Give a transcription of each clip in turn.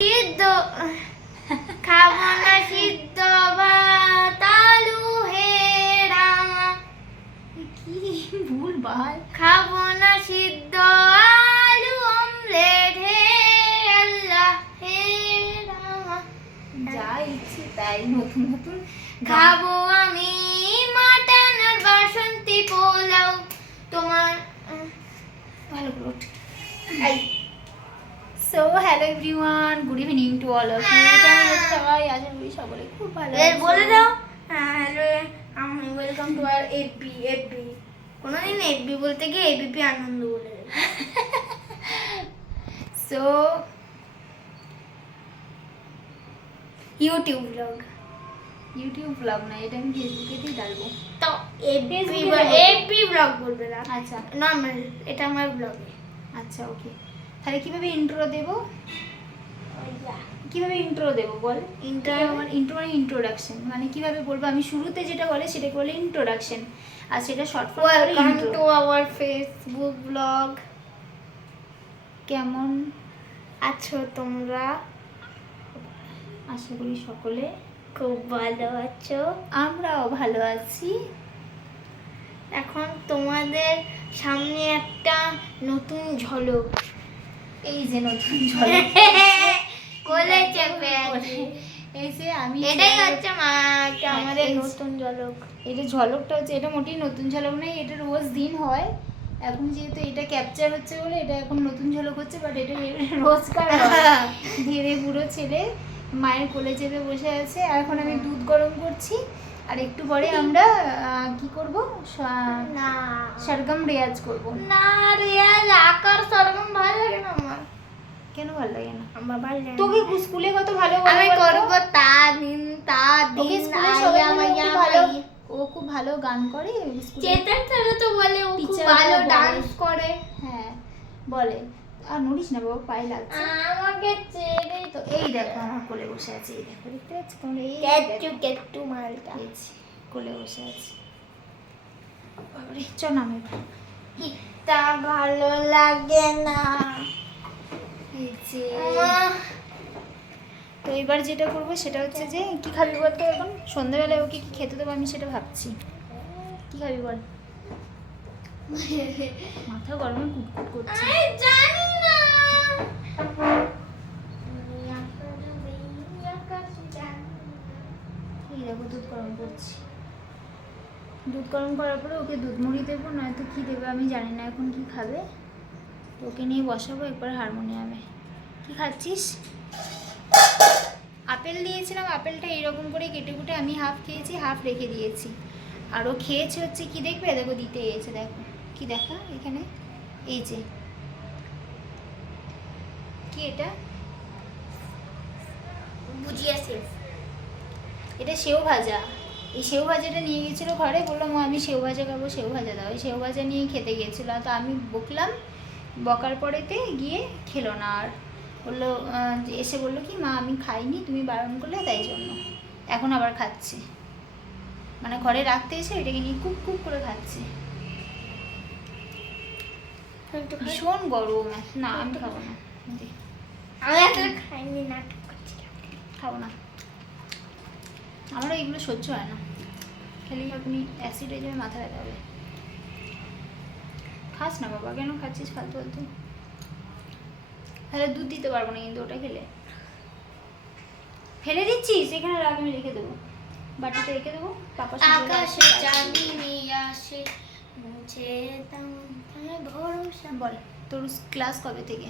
সিদ্ধ খাবো না সিদ্ধ ভাত আলু হে রামা। কি ভুল ভাল। খাবো না সিদ্ধ আলু অমলেট হে আল্লাহ হে রামা। যা ইচ্ছে তাই নতুন নতুন খাবো আমি মাটন আর বাসন্তী পোলাও। তোমার ভালো করে ওঠ। So hello everyone, good evening to all of you. কেমন আছো সবাই? আশা করি সকলে খুব ভালো এর আছো। বলে দাও। হ্যালো, আমি ওয়েলকাম টু আর এফবি। কোনোদিন এফবি বলতে গিয়ে এবিপি আনন্দ বলে দেবে। So YouTube blog. YouTube blog না, এটা আমি ফেসবুকেতেই ডালবো। তো এফবি ব্লগ বলবে না। আচ্ছা নর্মাল, এটা আমার ব্লগে। আচ্ছা ওকে। তাহলে কিভাবে ইন্ট্রো দেব? কিভাবে ইন্ট্রো দেব বল? আমার ইন্ট্রো মানে ইন্ট্রোডাকশন, মানে কিভাবে বলবো? আমি শুরুতে যেটা বলে সেটাকে বলে ইন্ট্রোডাকশন, আর সেটা শর্ট ফর্ম করে welcome intro. To our Facebook blog. কেমন আছো তোমরা? আশা করি সকলে খুব ভালো আছো। আমরাও ভালো আছি। এখন তোমাদের সামনে একটা নতুন ঝলক। এই যে নতুন ঝলক কোলে চেপে আছি। এই যে আমি এটাই হচ্ছে আমাদের এই যে- নতুন ঝলক। এটা ঝলকটা হচ্ছে, এটা মোটেই নতুন ঝলক নয়, এটা রোজ দিন হয়। এখন যেহেতু এটা ক্যাপচার হচ্ছে বলে এটা এখন নতুন ঝলক হচ্ছে, বাট এটা রোজকার হয়। ধীরে বুড়ো ছেলে মায়ের কোলে চেপে বসে আছে, আর এখন আমি দুধ গরম করছি। আর একটু পরে আমরা কি করব? না সরগম রেয়াজ করব। না রিয়াজ আকার সরগম ভালো লাগে না আমার। কেন ভালো লাগে না? আমার ভালো লাগে না। তোকে স্কুলে কত ভালো আমি বলতো? করব তা দিন ওকে আয়া স্কুলে সবাই বলে ও মায়া খুব ভালো, মাই। ও খুব ভালো গান করে স্কুলে। চেতন স্যারও তো বলে ও খুব Teacher ভালো বলে। ডান্স করে। হ্যাঁ বলে। আর নড়িস না বাবা, পায়ে লাগছে। আমাকে ছেড়ে তো এই দেখো আমার কোলে বসে আছে, এই দেখো, দেখতে পাচ্ছ তোমরা? এই কেট্টু দেখো, কেট্টু মালটা। এই যে কোলে বসে আছে। বাবারে চল নামে। কিতা ভালো লাগে না। এই যে আহ, তো এবার যেটা করবো সেটা হচ্ছে যে কি খাবি বলতো? এখন সন্ধ্যাবেলায় ওকে কি খেতে দেবো আমি সেটা ভাবছি। কি খাবি বল? মাথা গরমে কুটকুট করছে। আমি জানি না। এই দেখো দুধ গরম করছি। দুধ গরম করার পরে ওকে দুধ মুড়ি দেবো, নয়তো কী দেবে আমি জানি না এখন কি খাবে। তো ওকে নিয়ে বসাবো একবার হারমোনিয়ামে। কি খাচ্ছিস? আপেল দিয়েছিলাম, আপেলটা এইরকম করে কেটে কুটে আমি হাফ খেয়েছি, হাফ রেখে দিয়েছি। আর ও খেয়েছে হচ্ছে কি দেখবে, দেখো দিতে গিয়েছে, দেখো কি দেখা এখানে, এই যে কি এটা? বুঝিয়ে শেষ। এটা সেও ভাজা। এই সেও ভাজাটা নিয়ে গেছিলো ঘরে, বললাম আমি সেও ভাজা খাবো, সেও ভাজা দাও। এই সেও ভাজা নিয়ে খেতে গিয়েছিলো, তো আমি বকলাম, বকার পরেতে গিয়ে খেলো না। আর বললো এসে বললো কি মা আমি খাইনি, তুমি বারণ করলে তাই জন্য। এখন আবার খাচ্ছে, মানে ঘরে রাখতে এসে এটাকে নিয়ে কুক কুক করে খাচ্ছে। ভীষণ গরম। না আমি খাবো না, দে, আমি আসলে খাইনি, নাটক করছি। খাবো না, আমারও এগুলো সহ্য হয় না। খেলে আপনি অ্যাসিড হয়ে যাবে, মাথা ব্যথা হবে। খাস না বাবা, কেন খাচ্ছিস ফালতু ফালতু? তাহলে দুধ দিতে পারবো না কিন্তু ওটা খেলে। ফেলে দিচ্ছিস? এখানে রাখ, আমি রেখে দেবো, বাটিতে রেখে দেবো। পাপা আকাশে চাঁদনি নিয়ে আসে মুঝে দাম ভরসা। বল তোর ক্লাস কবে থেকে?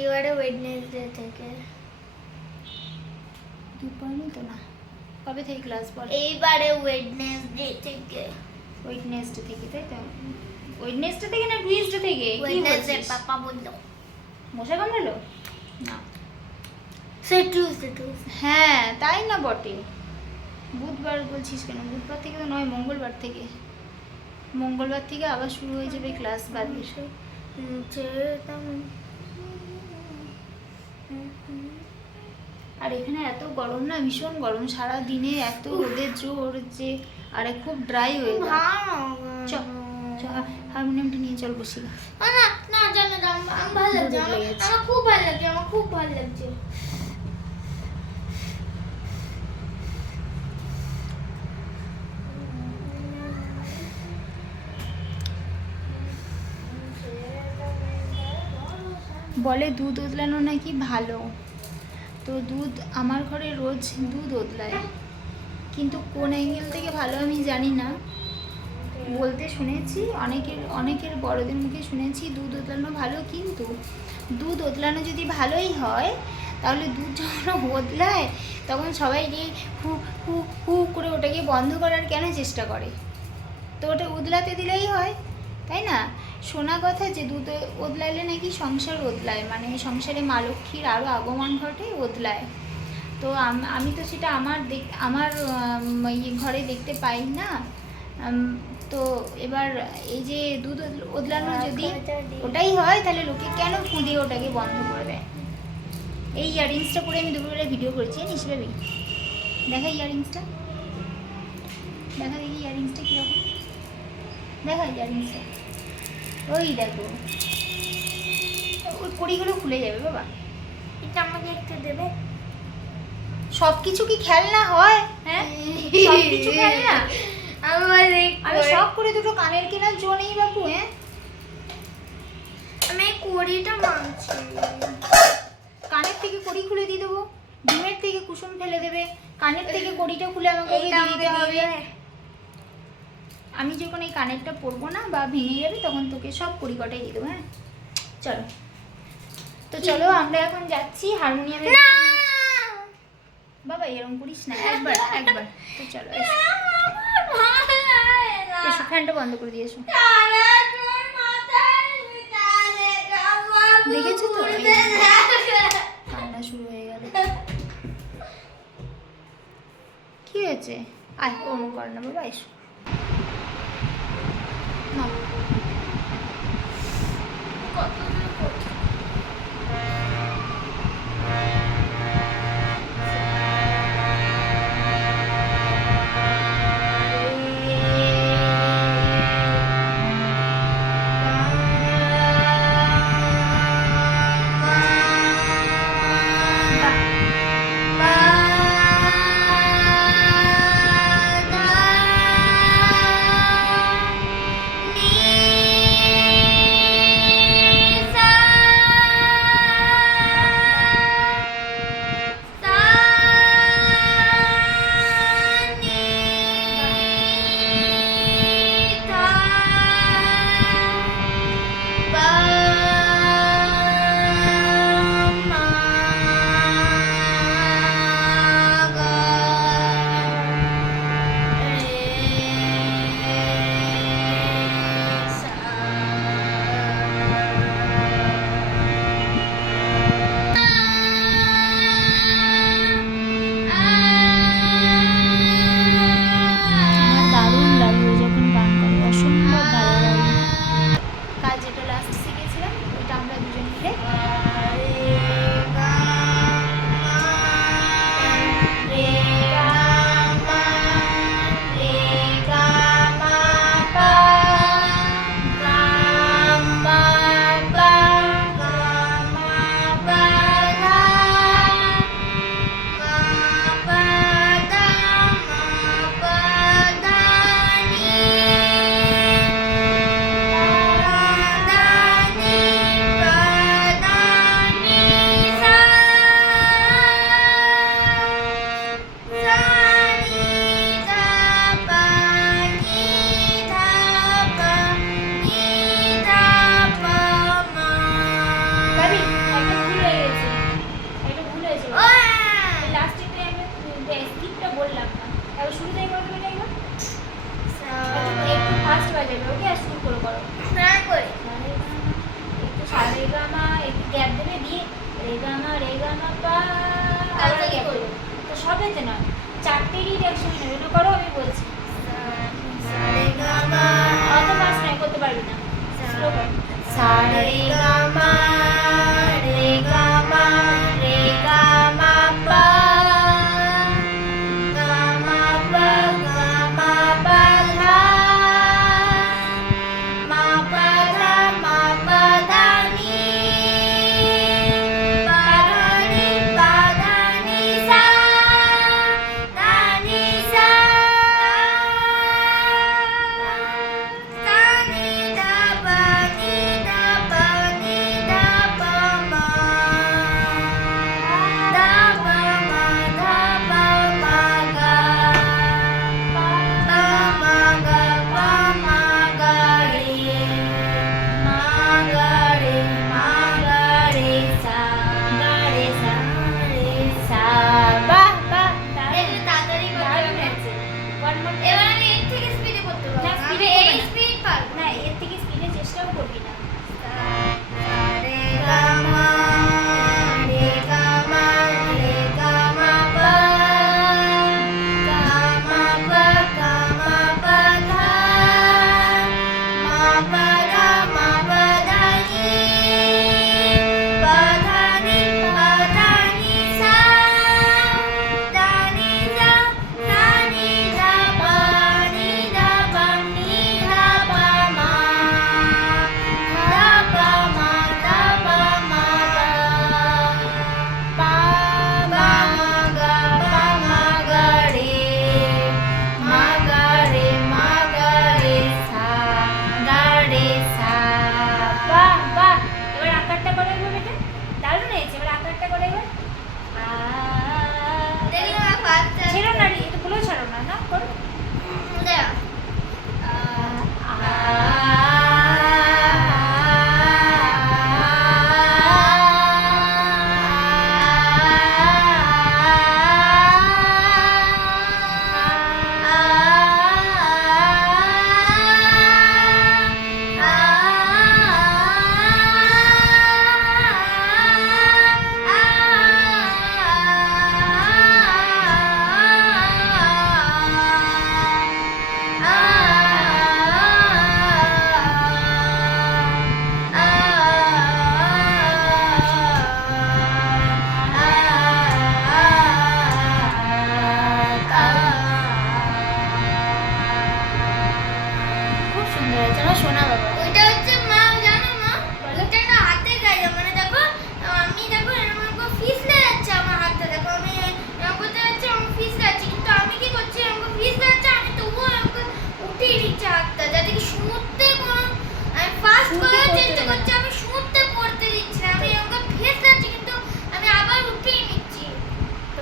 এবারে ওয়েডনেসডে থেকে। তুই পড়নি তো না, কবে থেকে ক্লাস বল? এইবারে ওয়েডনেসডে থেকে। ওয়েডনেসডে থেকে, তাই তো? ওয়েডনেসডে থেকে না টুইসডে থেকে? কি ওয়েডনেসডে বলছিস? পাপা বললো। মশা কামড়ালো? না, সে টুইসডে। হ্যাঁ তাই না বটে। বুধবার বলছিস কেন? বুধবার থেকে তো নয়, মঙ্গলবার থেকে। মঙ্গলবার থেকে আবার শুরু হয়ে যাবে ক্লাস বাদ বিষয়। আর এখানে এত গরম না, ভীষণ গরম, সারা দিনে এত রোদের জোর যে, আরে খুব ড্রাই হয়ে যায়। চ চ হারমোনিয়ামটা নিয়ে চল বসি। না না না জানো না আমার ভালো লাগছে, দুধ লেগেছে। আমার খুব ভালো লাগছে, আমার খুব ভালো লাগছে। বলে দুধ ওতলানো নাকি ভালো, তো দুধ আমার ঘরে রোজ দুধ ওতলায়, কিন্তু কোন অ্যাঙ্গেল থেকে ভালো আমি জানি না। বলতে শুনেছি অনেকের বড়দের মুখে শুনেছি দুধ ওতলানো ভালো, কিন্তু দুধ ওতলানো যদি ভালোই হয় তাহলে দুধ যখন ওতলায় তখন সবাই গিয়ে হু হু হু করে ওটাকে বন্ধ করার কেন চেষ্টা করে? তো ওটা উতলাতে দিলেই হয়, তাই না? শোনা কথা যে দুধ ওতলাইলে নাকি সংসার ওতলায়, মানে সংসারে মা লক্ষ্মীর আরও আগমন ঘটে, ওতলায়। তো আমি তো সেটা আমার ঘরে দেখতে পাই না। তো এবার এই যে দুধ ওতলানো যদি ওটাই হয় তাহলে লোকে কেন ফু দিয়ে ওটাকে বন্ধ করে দেয়? এই ইয়াররিংসটা পরে আমি দুপুরবেলা ভিডিও করেছি, জানিস ভাবি? দেখা ইয়াররিংসটা, দেখা দেখি ইয়াররিংসটা কীরকম, দেখা ইয়াররিংসটা, ওই দেখো ওই কড়িগুলো খুলে যাবে বাবা। এটা আমাকে একটু দেবে? সব কিছু কি খেলনা হয়? হ্যাঁ, সব কিছু খেলনা? আমি শখ করে দুটো কানের কেনার জো নেই বাবু। হ্যাঁ, আমি কড়িটা মানছি। কানের থেকে কড়ি খুলে দিয়ে দেবো, ডিমের থেকে কুসুম ফেলে দেবে, কানের থেকে কড়িটা খুলে আমাকে দিয়ে দিতে হবে। আমি যখন এই কানেরটা পরবো না বা ভেঙে যাবে তখন তোকে সব কড়ি কটাই দিয়ে দেবো। হ্যাঁ চলো, তো চলো আমরা এখন যাচ্ছি হারমোনিয়ামে। বাবা এরকম করিস না, একবার একবার। তো চলো এসো, ফ্যানটা বন্ধ করে দিয়ে এসো। দেখেছো তো কান্না শুরু হয়ে গেল। কি হয়েছে? আয় ওরকম কর না বাবা, এসো না। চারটেরই একসঙ্গে নেবে, করো আমি বলছি। অত ফাস্ট নাই, করতে পারবি না, স্লো কর। সা রে গা মা রে গা মা রে গা মা পা গা মা পা গা মা পা ধা মা পা ধা মা পা ধা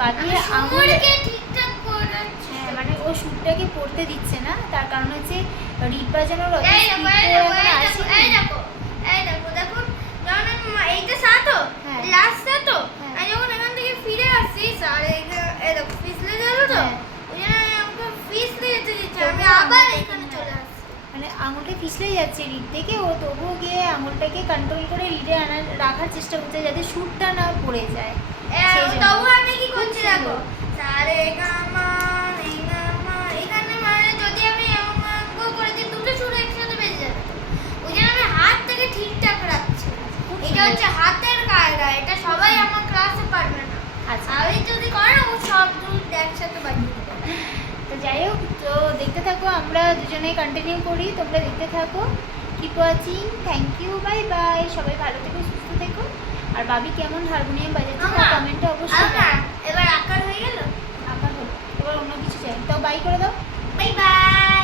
বাবি আমি আঙুলে সুমনকে ঠিকঠাক করাচ্ছি। হ্যাঁ মানে ও শ্যুটটাকে পড়তে দিচ্ছে না, তার কারণ হচ্ছে রিট বাজানোর অত এই স্পিড দেখো, তো এই এখন দেখো, আসেনি। এই দেখো, এই দেখো, দেখুন, যখন এইটা সাতো, হ্যাঁ। লাস্ট সাতো, হ্যাঁ। আমি যখন এখান থেকে ফিরে আসছি, আর এই দেখো, পিছলে গেল তো, হ্যাঁ। ওই জন্য আমি আমাকে পিছলে যেতে দিচ্ছে, আমি তবুও আবার আঙুলটা এখানে হ্যাঁ। চলে আসছি। মানে আঙুলটা পিছলে যাচ্ছে রিড থেকে, ও তবুও গিয়ে আঙুলটাকে কন্ট্রোল করে রিডে রাখার চেষ্টা করছে যাতে শ্যুটটা না পড়ে যায়। সেই জন্য। তবু আমি কি করছি খুব দেখো, সুন্দর। সারে গামা রেগামা, এখানে মানে যদি আমি অঙ্ক করে দিই দুটো সুর একসাথে বেজে যাবে, ওই জন্য আমি হাত থেকে ঠিকঠাক রাখছি। খুব এটা সুন্দর। হচ্ছে হাতের কায়দা, এটা সবাই আমার ক্লাসে পারবে না। আচ্ছা আমি যদি করে ও সব দুধ একসাথে বাজিয়ে দেবে। তো যাই হোক, তো দেখতে থাকো, আমরা দুজনেই কন্টিনিউ করি, তোমরা দেখতে থাকো। Keep watching, thank you, bye bye. সবাই ভালো থেকো, সুস্থ থেকো। আর বাবি কেমন হারমোনিয়াম বাজাচ্ছে তার আমার- কমেন্টে অবশ্যই আমার এবার আকার হয়ে গেল। আঁকা হলো, এবার অন্য কিছু চাই, তাও বাই করে দাও। Bye bye.